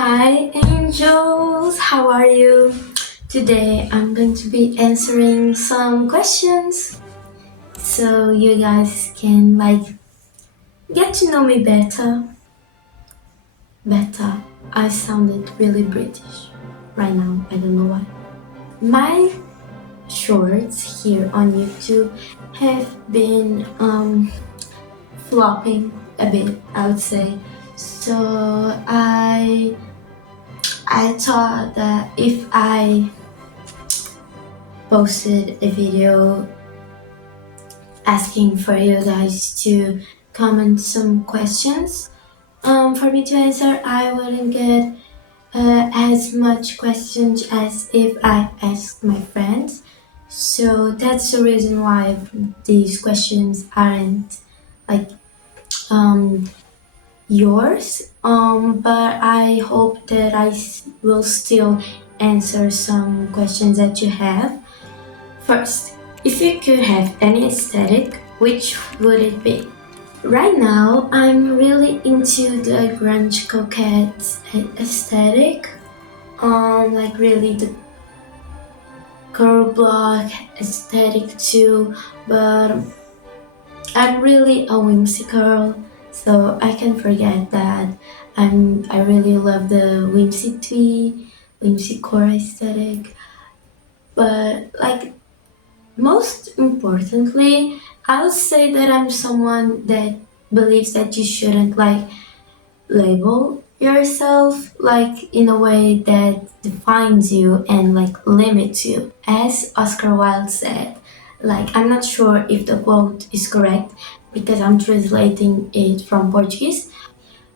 Hi, angels. How are you? Today I'm going to be answering some questions so you guys can get to know me better. Better. I sounded really British right now. I don't know why. My shorts here on YouTube have been flopping a bit, I would say. So I thought that if I posted a video asking for you guys to comment some questions for me to answer, I wouldn't get as much questions as if I asked my friends. So that's the reason why these questions aren't like yours. But I hope that will still answer some questions that you have. First, if you could have any aesthetic, which would it be? Right now, I'm really into the grunge coquette aesthetic. Like really the girl block aesthetic too, but I'm really a whimsical, so I can forget that. I really love the whimsicore aesthetic, but like most importantly, I would say that I'm someone that believes that you shouldn't label yourself in a way that defines you and limits you. As Oscar Wilde said, I'm not sure if the quote is correct because I'm translating it from Portuguese.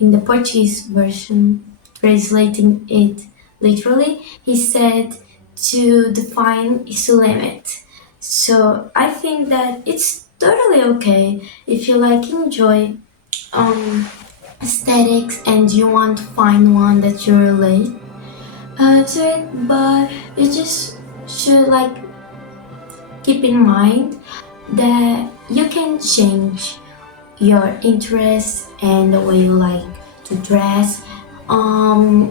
In the Portuguese version, translating it literally, he said to define is to limit. So I think that it's totally okay if you enjoy aesthetics and you want to find one that you relate to it, but you just should keep in mind that you can change your interests and the way you like to dress in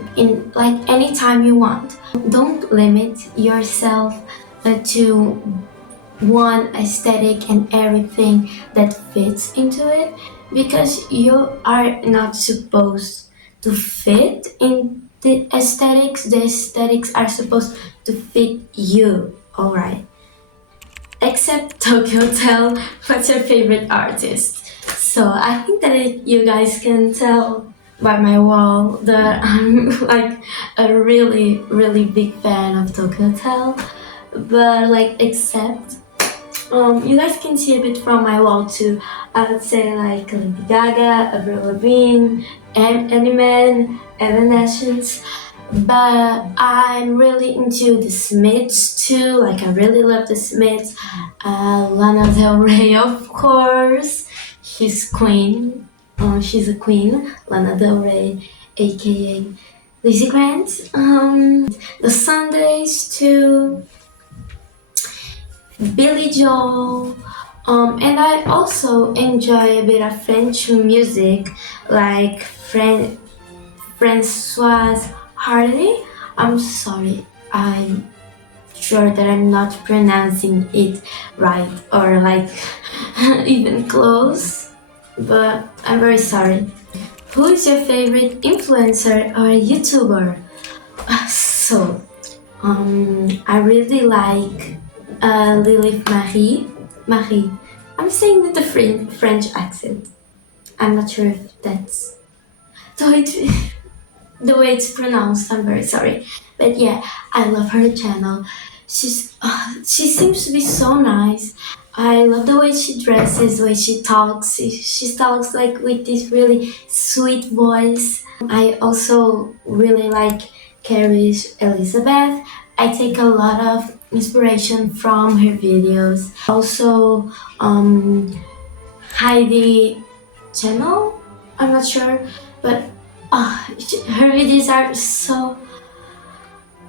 anytime you want. Don't limit yourself to one aesthetic and everything that fits into it because you are not supposed to fit in the aesthetics. The aesthetics are supposed to fit you, alright? Except Tokyo Hotel, what's your favorite artist? So I think that you guys can tell by my wall that I'm a really, really big fan of Tokyo Hotel. But except you guys can see a bit from my wall too. I would say Lady Gaga, Avril Lavigne, Eminem, Evanescence. But I'm really into the Smiths too. I really love the Smiths. Lana Del Rey, of course. She's queen. She's a queen. Lana Del Rey, aka Lizzie Grant. The Sundays too. Billy Joel. And I also enjoy a bit of French music, like Françoise Hardy. I'm sorry, I'm sure that I'm not pronouncing it right or even close, but I'm very sorry. Who is your favorite influencer or YouTuber? So, I really like Lilith Marie. I'm saying with the French accent. I'm not sure if that's the way it's pronounced. I'm very sorry, but yeah, I love her channel. She seems to be so nice. I love the way she dresses, the way she talks. She talks with this really sweet voice. I also really like Carrie Elizabeth. I take a lot of inspiration from her videos. Also, Heidi channel. I'm not sure, but her videos are so.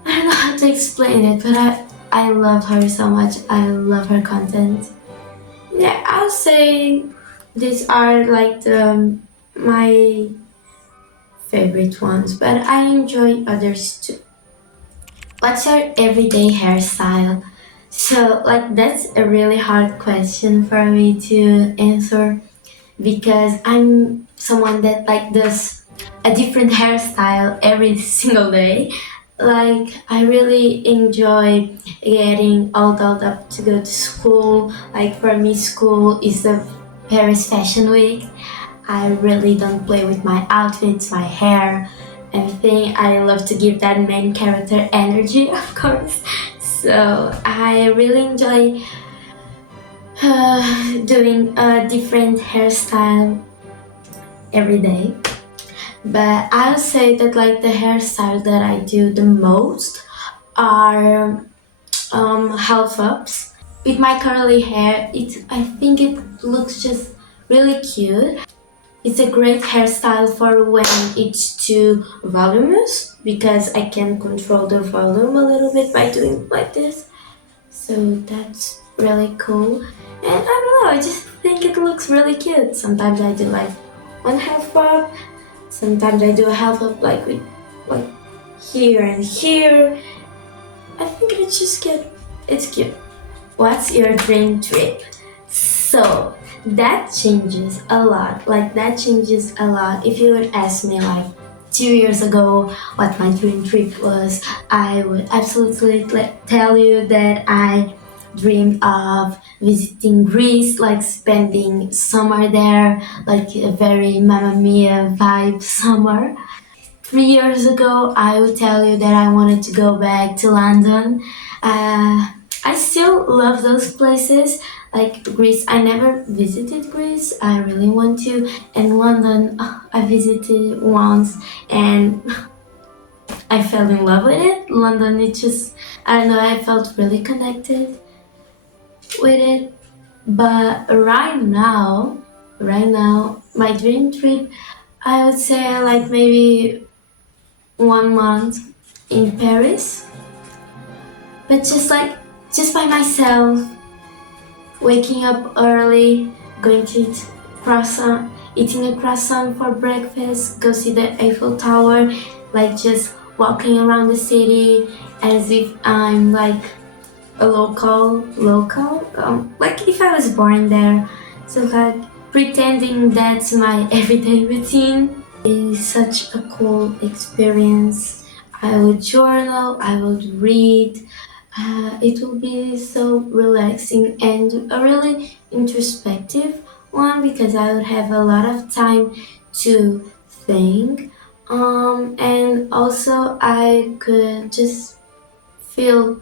I don't know how to explain it, but I love her so much. I love her content. Yeah, I'll say these are my favorite ones, but I enjoy others too. What's your everyday hairstyle? So, like, that's a really hard question for me to answer because I'm someone that like does a different hairstyle every single day. Like, I really enjoy getting all dolled up to go to school. Like, for me, school is the Paris Fashion Week. I really don't play with my outfits, my hair, everything. I love to give that main character energy, of course. So I really enjoy doing a different hairstyle every day. But I'll say that like the hairstyle that I do the most are half ups. With my curly hair, I think it looks just really cute. It's a great hairstyle for when it's too voluminous because I can control the volume a little bit by doing like this. So that's really cool. And I don't know, I just think it looks really cute. Sometimes I do like one half bob, sometimes I do a half up like with like here and here. I think it's just cute. It's cute. What's your dream trip? So that changes a lot. Like that changes a lot. If you would ask me like 2 years ago what my dream trip was, I would absolutely tell you that I dreamed of visiting Greece, like spending summer there, like a very Mamma Mia vibe summer. 3 years ago, I would tell you that I wanted to go back to London. I still love those places, like Greece. I never visited Greece. I really want to. And London, I visited once, and I fell in love with it. London, it just, I don't know, I felt really connected with it. But right now, my dream trip, I would say like maybe 1 month in Paris, but just by myself, waking up early, going to eat croissant, eating a croissant for breakfast, go see the Eiffel Tower, like just walking around the city as if I'm like a local, like if I was born there. So like pretending that's my everyday routine is such a cool experience. I would journal, I would read. It will be so relaxing and a really introspective one because I would have a lot of time to think. And also I could just feel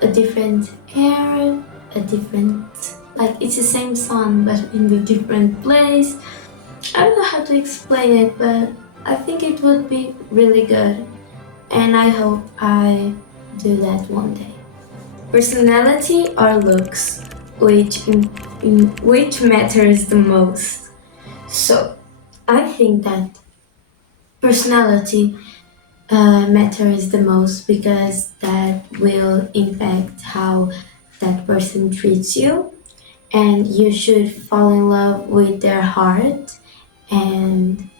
a different air, a different, like it's the same sun but in a different place. I don't know how to explain it, but I think it would be really good, and I hope I do that one day. Personality or looks, which matters the most? So, I think that personality matters the most because that will impact how that person treats you, and you should fall in love with their heart and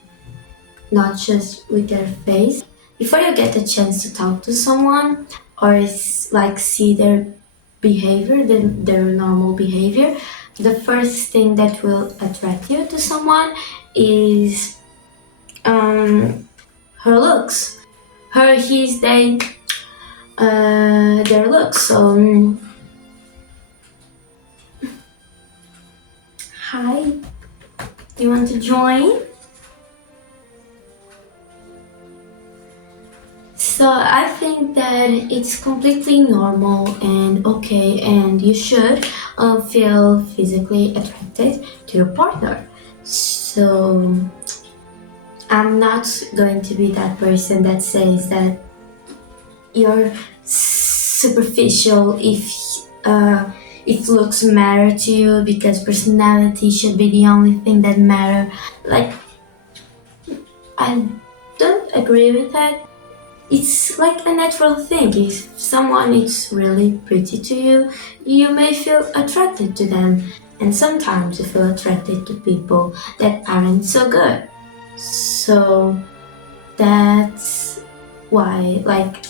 not just with their face. Before you get a chance to talk to someone or like see their behavior, their normal behavior, the first thing that will attract you to someone is her looks, her, his, they, their looks. So, hi, do you want to join? So I think that it's completely normal and okay, and you should feel physically attracted to your partner. So I'm not going to be that person that says that you're superficial if looks matter to you because personality should be the only thing that matter. Like, I don't agree with that. It's like a natural thing. If someone is really pretty to you, you may feel attracted to them. And sometimes you feel attracted to people that aren't so good. So that's why, like,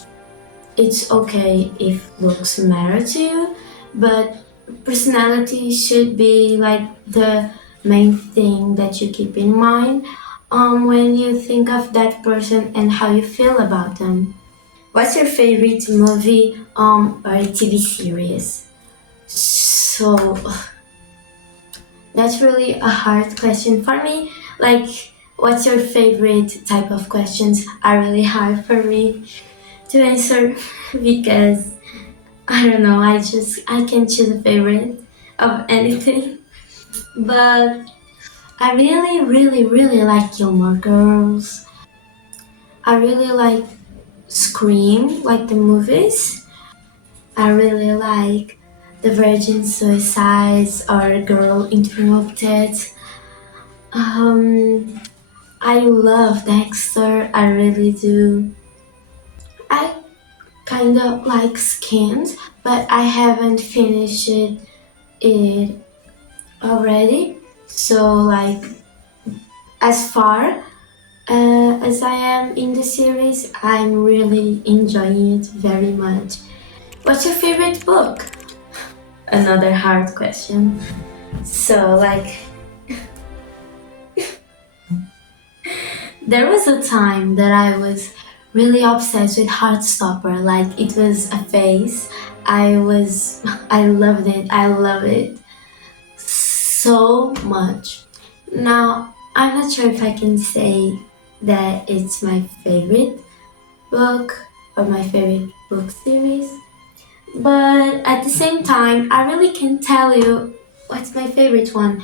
it's okay if looks matter to you, but personality should be like the main thing that you keep in mind when you think of that person and how you feel about them. What's your favorite movie or TV series? So that's really a hard question for me. Like, what's your favorite type of questions are really hard for me to answer because I don't know, I can't choose a favorite of anything. But I really, really, really like Gilmore Girls. I really like Scream, like the movies. I really like The Virgin Suicides or Girl Interrupted. Um, I love Dexter, I really do. I kind of like Skins, but I haven't finished it already. So, like, as far as I am in the series, I'm really enjoying it very much. What's your favorite book? Another hard question. So, like, there was a time that I was really obsessed with Heartstopper. Like, it was a phase. I loved it. I love it so much. Now, I'm not sure if I can say that it's my favorite book or my favorite book series, but at the same time, I really can't tell you what's my favorite one.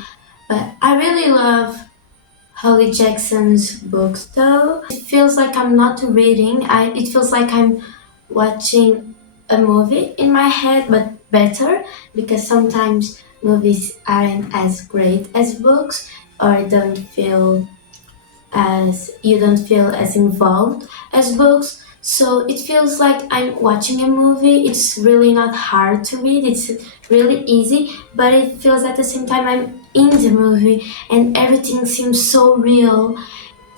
But I really love Holly Jackson's books though. It feels like I'm not reading, it feels like I'm watching a movie in my head, but better because sometimes movies aren't as great as books or don't feel as you don't feel as involved as books. So it feels like I'm watching a movie. It's really not hard to read. It's really easy, but it feels at the same time I'm in the movie and everything seems so real.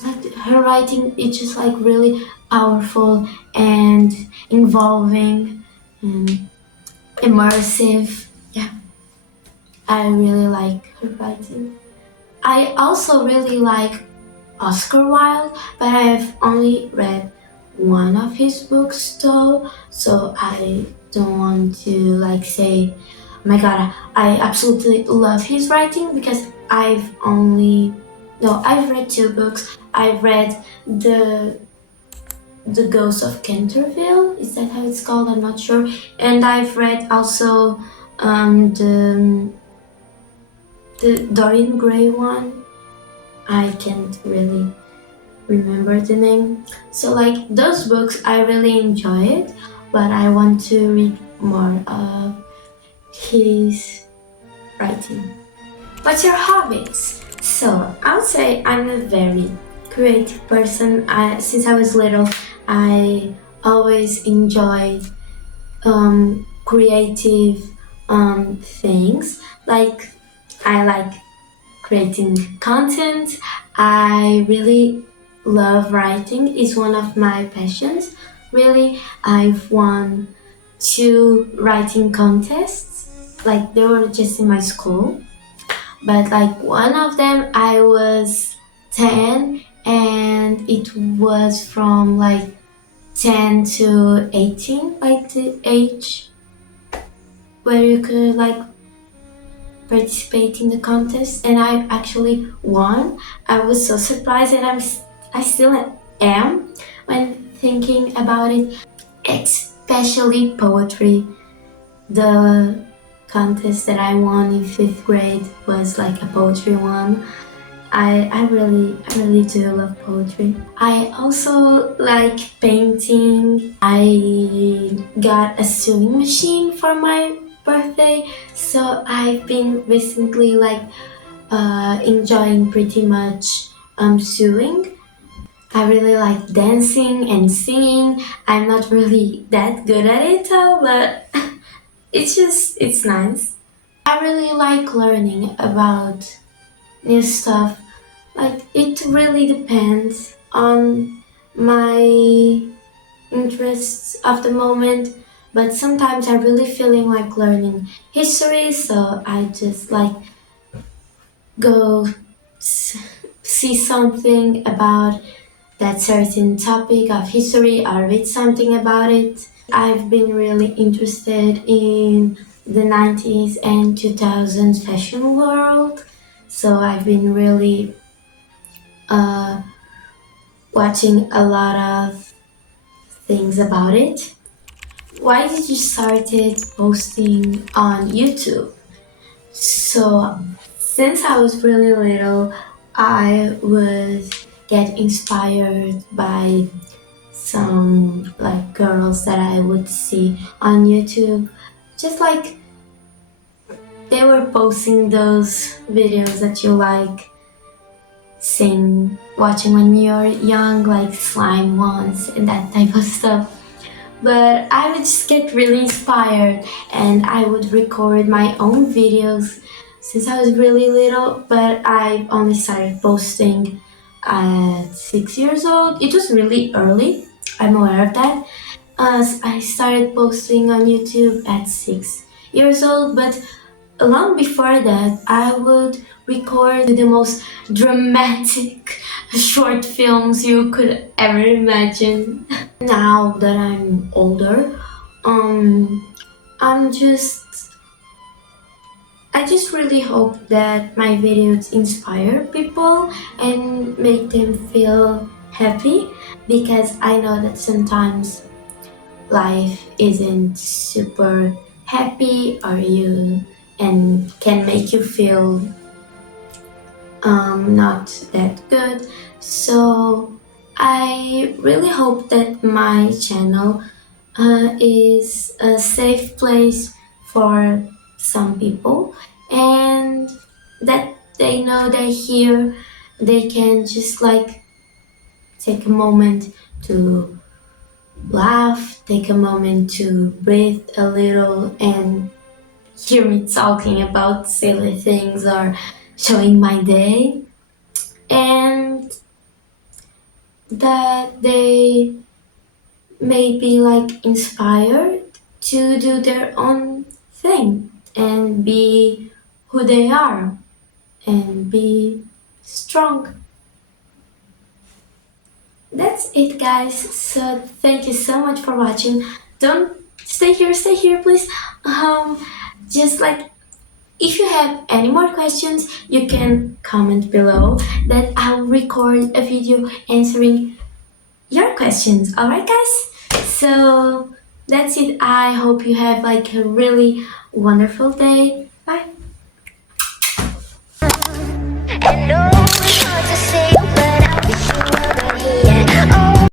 Like her writing is just like really powerful and involving and immersive. Yeah, I really like her writing. I also really like Oscar Wilde, but I have only read one of his books though, so I don't want to like say, oh my god, I absolutely love his writing because I've read two books. I've read the Ghost of Canterville. Is that how it's called? I'm not sure. And I've read also the Dorian Gray one. I can't really remember the name. So like those books I really enjoy it, but I want to read more of his writing. What's your hobbies? So I would say I'm a very creative person. Since I was little, I always enjoyed creative things. Like I like creating content. I really love writing. It's one of my passions. Really, I've won two writing contests. Like they were just in my school, but like one of them I was 10 and it was from like 10 to 18, like the age where you could like participate in the contest, and I actually won. I was so surprised, and I still am when thinking about it, especially poetry. The contest that I won in 5th grade was like a poetry one. I really do love poetry. I also like painting. I got a sewing machine for my birthday, so I've been recently like enjoying pretty much sewing. I really like dancing and singing. I'm not really that good at it though, but it's nice. I really like learning about new stuff. Like it really depends on my interests of the moment, but sometimes I really feeling like learning history, so I just like go see something about that certain topic of history or read something about it. I've been really interested in the 90s and 2000s fashion world, so I've been really uh, watching a lot of things about it. Why did you started posting on YouTube? So since I was really little, I would get inspired by some like girls that I would see on YouTube. Just like they were posting those videos that you like watching when you're young, like slime ones and that type of stuff. But I would just get really inspired and I would record my own videos since I was really little, but I only started posting at 6 years old. It was really early, I'm aware of that. I started posting on YouTube at 6 years old, but long before that, I would record the most dramatic short films you could ever imagine. Now that I'm older, um, I'm just I just really hope that my videos inspire people and make them feel happy because I know that sometimes life isn't super happy or you and can make you feel not that good. So I really hope that my channel is a safe place for some people and that they know they're here, they can just like take a moment to laugh, take a moment to breathe a little and hear me talking about silly things or showing my day, and that they may be like inspired to do their own thing and be who they are and be strong. That's it, guys. So thank you so much for watching. Don't stay here, please. Just like if you have any more questions, you can comment below that I'll record a video answering your questions. Alright, guys? So that's it. I hope you have like a really wonderful day. Bye. And no